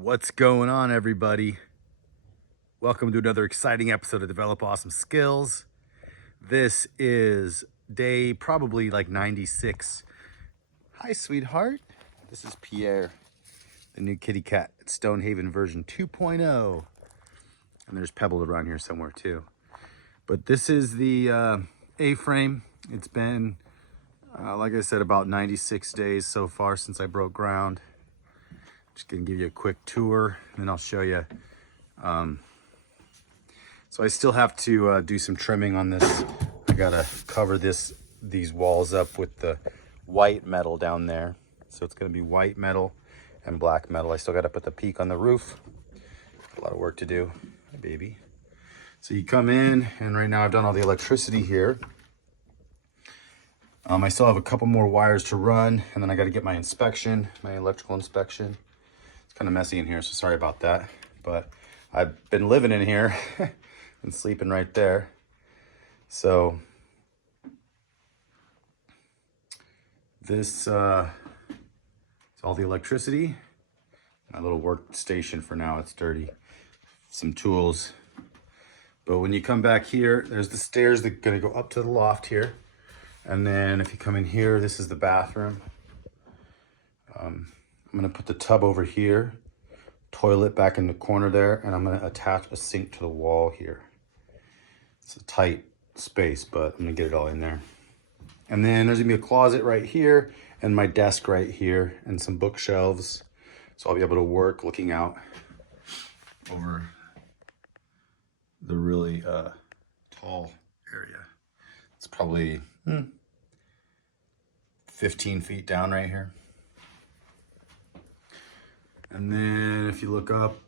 What's going on, everybody? Welcome to another exciting episode of Develop Awesome Skills. This is day probably like 96. Hi, sweetheart. This is Pierre, the new kitty cat at Stonehaven version 2.0. And there's Pebble around here somewhere too. But this is the A-frame. It's been, like I said, about 96 days so far since I broke ground. Just gonna give you a quick tour, and then I'll show you. So I still have to do some trimming on this. I gotta cover these walls up with the white metal down there. So it's gonna be white metal and black metal. I still gotta put the peak on the roof. A lot of work to do, my baby. So you come in, and right now I've done all the electricity here. I still have a couple more wires to run, and then I gotta get my inspection, my electrical inspection. Kind of messy in here, so sorry about that, but I've been living in here and sleeping right there. So this is all the electricity. My little workstation for now, it's dirty. Some tools. But when you come back here, there's the stairs that are gonna go up to the loft here. And then if you come in here, this is the bathroom. I'm gonna put the tub over here, toilet back in the corner there, and I'm gonna attach a sink to the wall here. It's a tight space, but I'm gonna get it all in there. And then there's gonna be a closet right here, and my desk right here, and some bookshelves. So I'll be able to work looking out over the really tall area. It's probably 15 feet down right here. And then if you look up,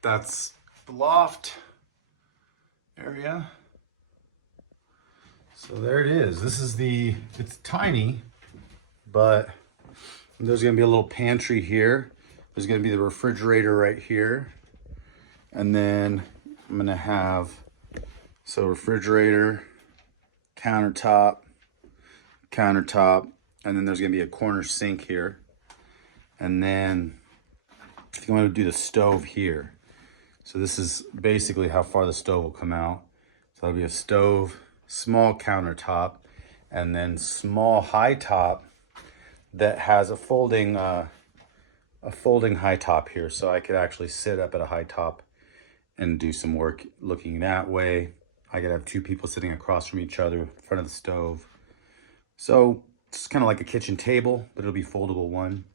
that's the loft area. So there it is. This is it's tiny, but there's gonna be a little pantry here. There's gonna be the refrigerator right here. And then I'm gonna have, refrigerator, countertop, and then there's gonna be a corner sink here. And then I think I'm gonna do the stove here. So this is basically how far the stove will come out. So that'll be a stove, small countertop, and then small high top that has a folding high top here. So I could actually sit up at a high top and do some work looking that way. I could have two people sitting across from each other in front of the stove. So it's kind of like a kitchen table, but it'll be foldable one.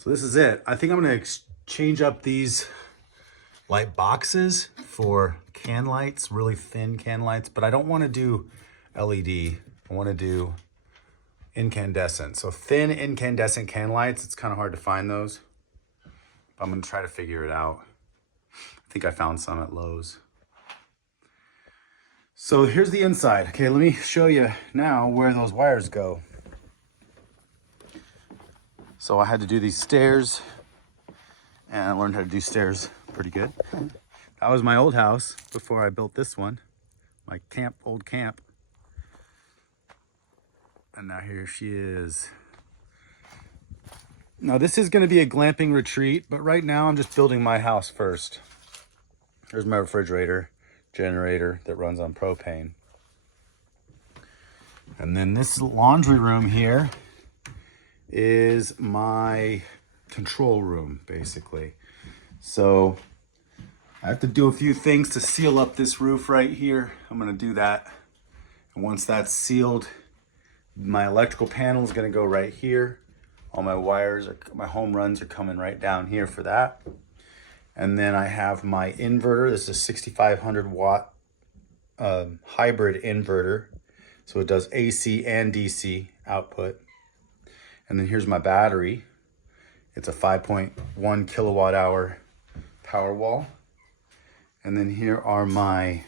So this is it. I think I'm gonna change up these light boxes for can lights, really thin can lights, but I don't wanna do LED. I wanna do incandescent. So thin incandescent can lights, it's kind of hard to find those. I'm gonna try to figure it out. I think I found some at Lowe's. So here's the inside. Okay, let me show you now where those wires go. So I had to do these stairs, and I learned how to do stairs pretty good. That was my old house before I built this one, my old camp. And now here she is. Now this is gonna be a glamping retreat, but right now I'm just building my house first. There's my refrigerator, generator that runs on propane. And then this laundry room here is my control room, basically. So I have to do a few things to seal up this roof right here. I'm gonna do that. And once that's sealed, my electrical panel is gonna go right here. All my wires, my home runs are coming right down here for that. And then I have my inverter. This is a 6,500 watt hybrid inverter. So it does AC and DC output. And then here's my battery. It's a 5.1 kilowatt hour power wall. And then here are my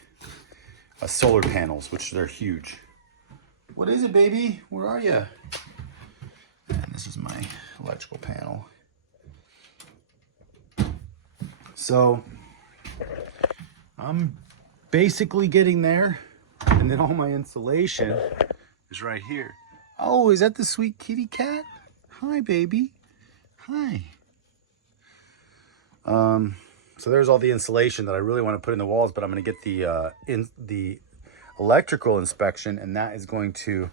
solar panels, which they're huge. What is it, baby? Where are you? And this is my electrical panel. So I'm basically getting there. And then all my insulation is right here. Oh, is that the sweet kitty cat? Hi, baby. Hi. So there's all the insulation that I really want to put in the walls, but I'm going to get the electrical inspection, and that is going to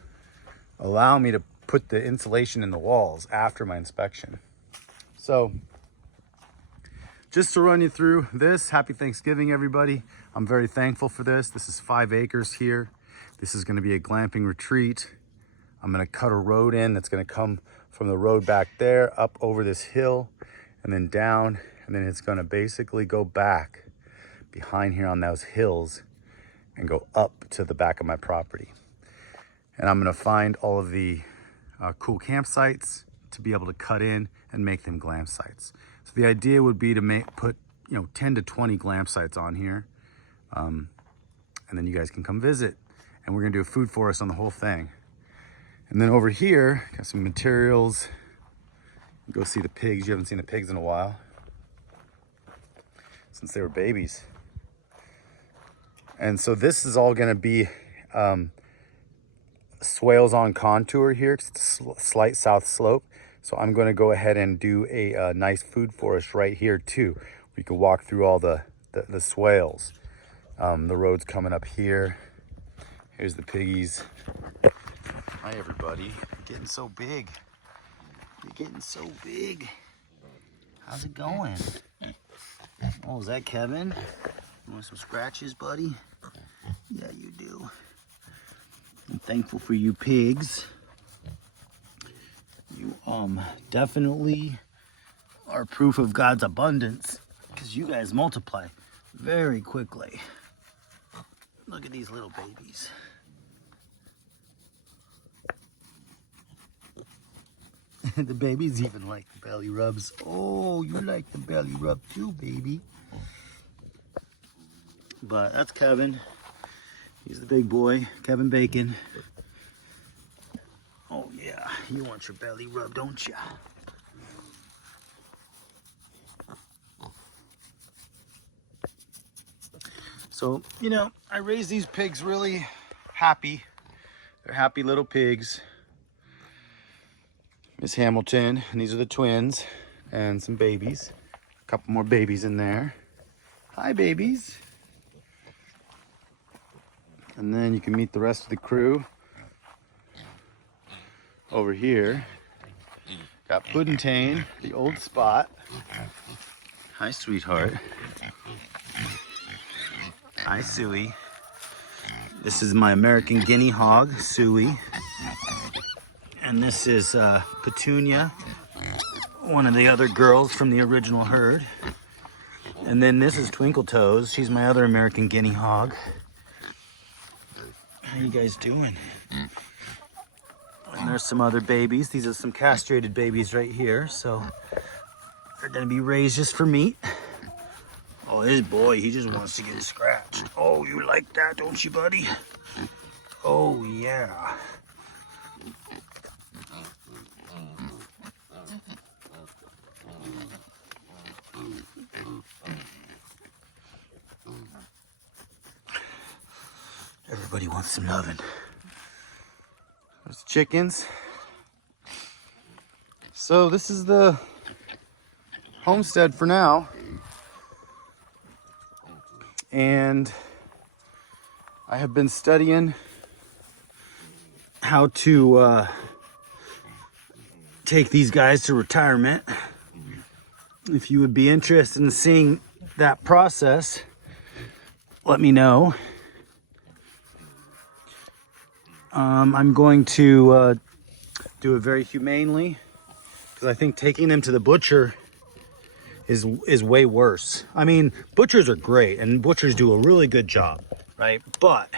allow me to put the insulation in the walls after my inspection. So just to run you through this, happy Thanksgiving, everybody. I'm very thankful for this. This is 5 acres here. This is going to be a glamping retreat. I'm going to cut a road in that's going to come from the road back there up over this hill and then down, and then it's going to basically go back behind here on those hills and go up to the back of my property. And I'm going to find all of the cool campsites to be able to cut in and make them glam sites. So the idea would be to put 10 to 20 glam sites on here, and then you guys can come visit. And we're going to do a food forest on the whole thing. And then over here, got some materials. Go see the pigs. You haven't seen the pigs in a while, since they were babies. And so this is all going to be swales on contour here. It's a slight south slope. So I'm going to go ahead and do a nice food forest right here too. We can walk through all the swales. The road's coming up here. Here's the piggies. Hi everybody. You're getting so big. You're getting so big. How's it going? Oh, is that Kevin? You want some scratches, buddy? Yeah, you do. I'm thankful for you pigs. You definitely are proof of God's abundance, because you guys multiply very quickly. Look at these little babies. The babies even like the belly rubs. Oh, you like the belly rub too, baby. But that's Kevin. He's the big boy, Kevin Bacon. Oh yeah, you want your belly rub, don't you? So, I raise these pigs really happy. They're happy little pigs. Miss Hamilton, and these are the twins, and some babies. A couple more babies in there. Hi, babies. And then you can meet the rest of the crew over here. Got Puddentane, the old spot. Hi, sweetheart. Hi, Suey. This is my American guinea hog, Suey. And this is Petunia, one of the other girls from the original herd. And then this is Twinkle Toes. She's my other American guinea hog. How you guys doing? And there's some other babies. These are some castrated babies right here. So they're gonna be raised just for meat. Oh, this boy, he just wants to get scratched. Oh, you like that, don't you, buddy? Oh, yeah. Everybody wants some loving. There's chickens. So this is the homestead for now. And I have been studying how to take these guys to retirement. If you would be interested in seeing that process, let me know. I'm going to do it very humanely, because I think taking them to the butcher is way worse. I mean, butchers are great and butchers do a really good job, right? But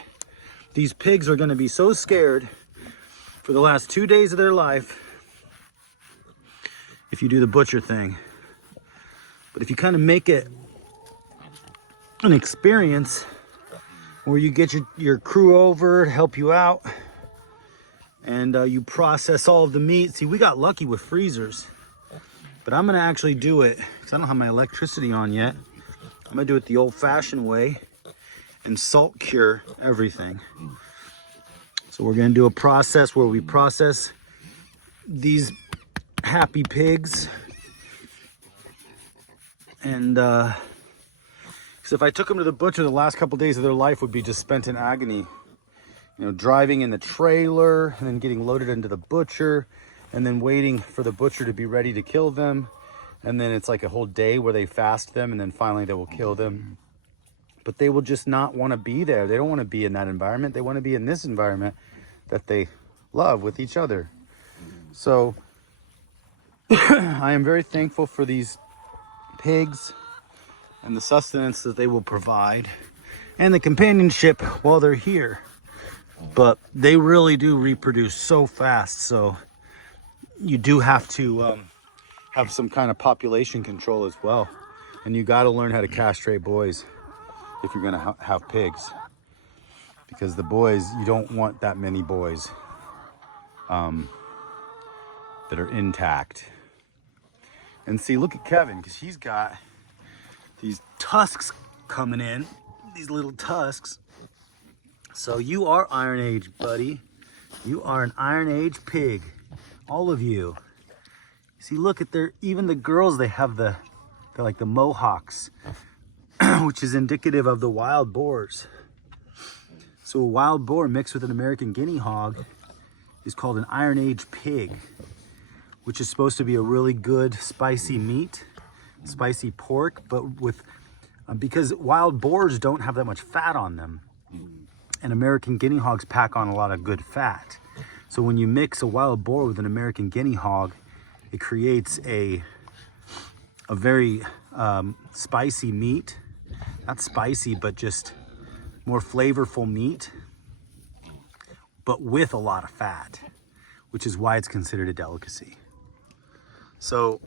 these pigs are going to be so scared for the last 2 days of their life if you do the butcher thing. But if you kind of make it an experience where you get your crew over to help you out, and you process all of the meat. See, we got lucky with freezers, but I'm gonna actually do it because I don't have my electricity on yet. I'm gonna do it the old-fashioned way and salt cure everything. So we're gonna do a process where we process these happy pigs And because if I took them to the butcher, the last couple days of their life would be just spent in agony. You know, driving in the trailer and then getting loaded into the butcher and then waiting for the butcher to be ready to kill them. And then it's like a whole day where they fast them and then finally they will kill them. But they will just not want to be there. They don't want to be in that environment. They want to be in this environment that they love with each other. So I am very thankful for these pigs and the sustenance that they will provide and the companionship while they're here. But they really do reproduce so fast, so you do have to have some kind of population control as well. And you got to learn how to castrate boys if you're gonna have pigs, because the boys, you don't want that many boys that are intact. And see, look at Kevin, because he's got these tusks coming in, these little tusks. So you are Iron Age, buddy. You are an Iron Age pig, all of you. See, look at even the girls, they're like the mohawks, which is indicative of the wild boars. So a wild boar mixed with an American guinea hog is called an Iron Age pig, which is supposed to be a really good spicy meat, spicy pork, but with, because wild boars don't have that much fat on them. And American guinea hogs pack on a lot of good fat. So when you mix a wild boar with an American guinea hog, it creates a very spicy meat. Not spicy, but just more flavorful meat, but with a lot of fat, which is why it's considered a delicacy. So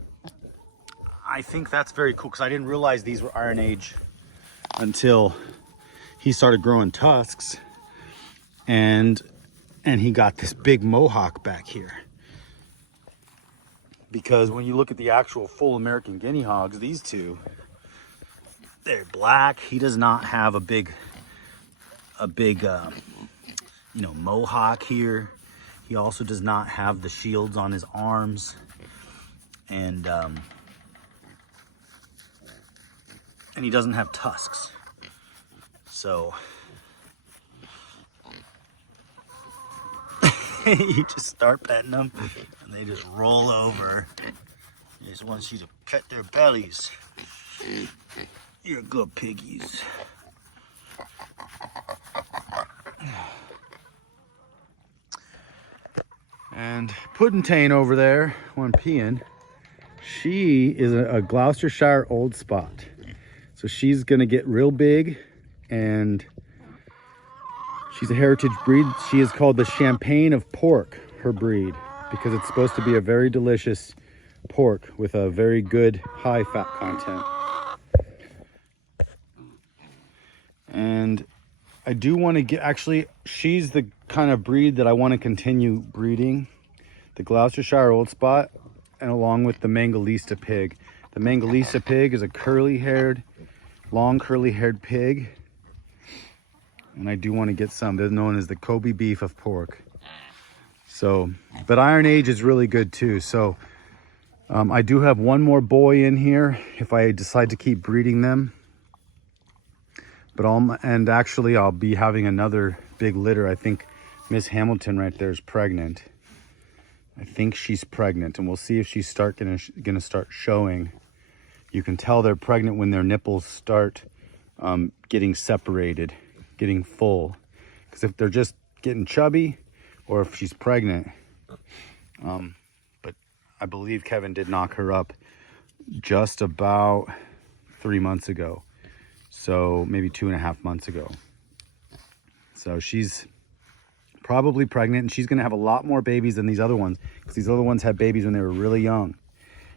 I think that's very cool, because I didn't realize these were Iron Age until he started growing tusks, and he got this big mohawk back here. Because when you look at the actual full American guinea hogs, these two, they're black. He does not have a big mohawk here. He also does not have the shields on his arms, and he doesn't have tusks. So you just start petting them and they just roll over. He just wants you to pet their bellies. You're good piggies. And Puddintain over there, one peeing, she is a Gloucestershire old spot. So she's gonna get real big, and she's a heritage breed. She is called the Champagne of Pork, her breed, because it's supposed to be a very delicious pork with a very good high fat content. And I do want to get, actually, she's the kind of breed that I want to continue breeding, the Gloucestershire Old Spot, and along with the Mangalista pig. The Mangalista pig is a long curly-haired pig, and I do want to get some. They're known as the Kobe beef of pork. So, but Iron Age is really good too. So I do have one more boy in here if I decide to keep breeding them. But actually I'll be having another big litter. I think Miss Hamilton right there is pregnant. I think she's pregnant, and we'll see if she's gonna start showing. You can tell they're pregnant when their nipples start getting separated, getting full. Because if they're just getting chubby, or if she's pregnant. But I believe Kevin did knock her up just about 3 months ago. So maybe 2.5 months ago. So she's probably pregnant, and she's gonna have a lot more babies than these other ones, because these other ones had babies when they were really young.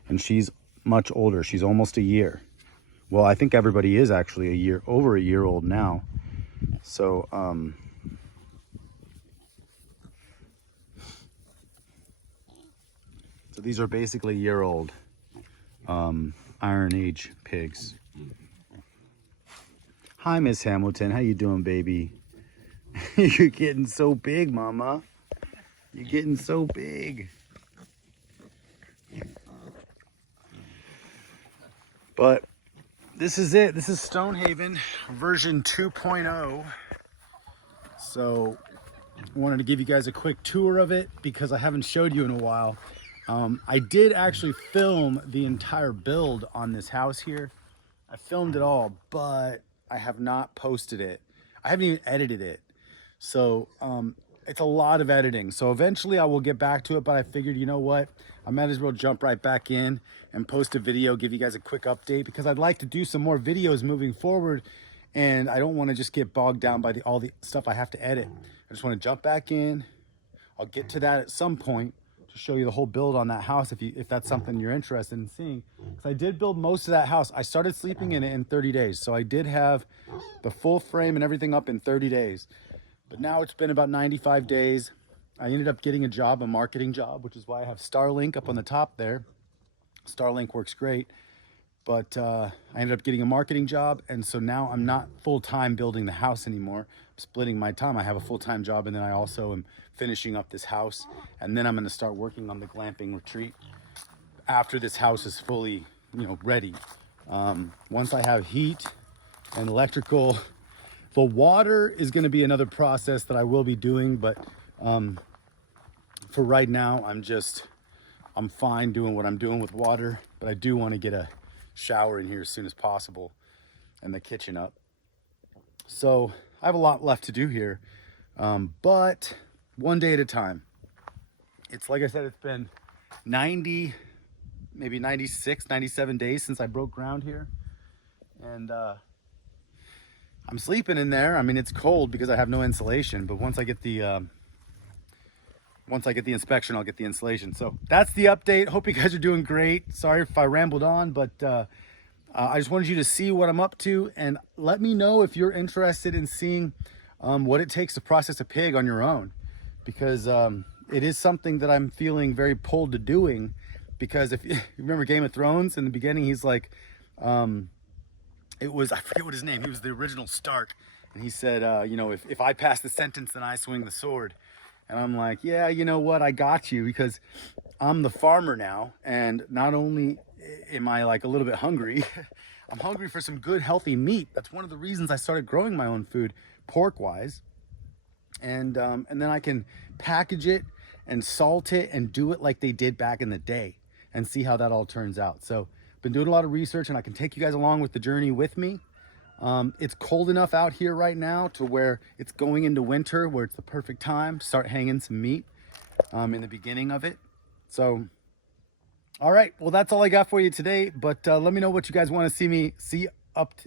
And she's much older. She's almost a year. Well, I think everybody is actually over a year old now. So so these are basically year-old Iron Age pigs. Hi, Miss Hamilton. How you doing, baby? You're getting so big, Mama. You're getting so big. But this is it. This is Stonehaven version 2.0. So I wanted to give you guys a quick tour of it because I haven't showed you in a while. I did actually film the entire build on this house here. I filmed it all, but I have not posted it. I haven't even edited it. So it's a lot of editing. So eventually I will get back to it, but I figured, you know what? I might as well jump right back in and post a video, give you guys a quick update, because I'd like to do some more videos moving forward, and I don't want to just get bogged down by all the stuff I have to edit. I just want to jump back in. I'll get to that at some point to show you the whole build on that house if that's something you're interested in seeing. Because I did build most of that house. I started sleeping in it in 30 days. So I did have the full frame and everything up in 30 days. But now it's been about 95 days. I ended up getting a job, a marketing job, which is why I have Starlink up on the top there. Starlink works great. But I ended up getting a marketing job, and so now I'm not full-time building the house anymore. I'm splitting my time. I have a full-time job, and then I also am finishing up this house, and then I'm going to start working on the glamping retreat after this house is fully, ready. Once I have heat and electrical, the water is going to be another process that I will be doing, but for right now, I'm fine doing what I'm doing with water, but I do want to get a shower in here as soon as possible and the kitchen up. So I have a lot left to do here, but one day at a time. It's like I said, it's been 90, maybe 96, 97 days since I broke ground here, and I'm sleeping in there. I mean, it's cold because I have no insulation, but once I get the inspection, I'll get the insulation. So that's the update. Hope you guys are doing great. Sorry if I rambled on, but I just wanted you to see what I'm up to, and let me know if you're interested in seeing what it takes to process a pig on your own, because it is something that I'm feeling very pulled to doing. Because if you remember Game of Thrones, in the beginning, he's like, I forget what his name, he was the original Stark, and he said, if I pass the sentence, then I swing the sword. And I'm like, yeah, you know what? I got you, because I'm the farmer now. And not only am I like a little bit hungry, I'm hungry for some good, healthy meat. That's one of the reasons I started growing my own food, pork-wise. And then I can package it and salt it and do it like they did back in the day and see how that all turns out. So I've been doing a lot of research, and I can take you guys along with the journey with me. It's cold enough out here right now to where it's going into winter, where it's the perfect time to start hanging some meat in the beginning of it. So, all right, well, that's all I got for you today. But let me know what you guys want to see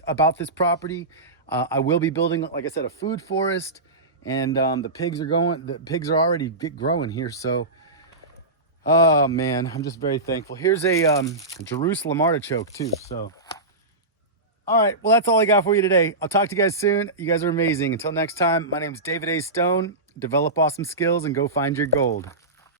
about this property. I will be building, like I said, a food forest, and the pigs are already growing here. So, oh man, I'm just very thankful. Here's a Jerusalem artichoke too. So. All right, well, that's all I got for you today. I'll talk to you guys soon. You guys are amazing. Until next time, my name is David A. Stone. Develop awesome skills and go find your gold.